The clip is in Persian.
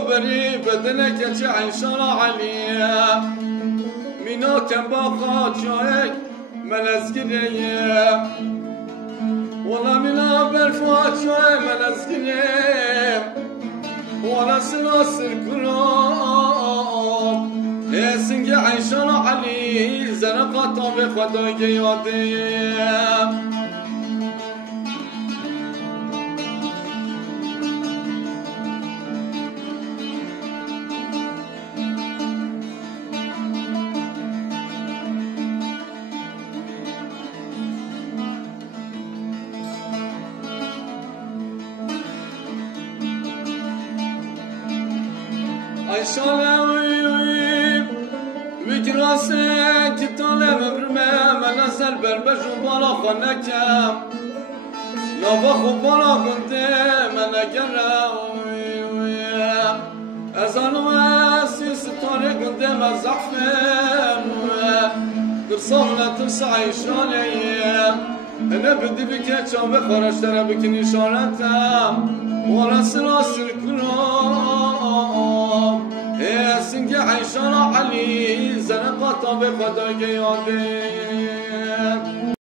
بری بدنك چه عیشان علیه مینا کم با خاچای من از گریه ولا مینا برفاچای من از گریه ولا سناسر کرام سنگ عیشان علی زنقاتا به خدای یاده عیشان ویکراسه کتانه مبرمه من ازل بربش و بالا خانکم نوا خوب بالا کنده من اگرم از آنو اسی ستاره کنده من زحفم درسامنتم سعیشانه انا بدی بکه چاوه خارشتره بکن اشارتم ولا سلاسل کنم سنگ عیشان علی زنقاتا به خدای یاده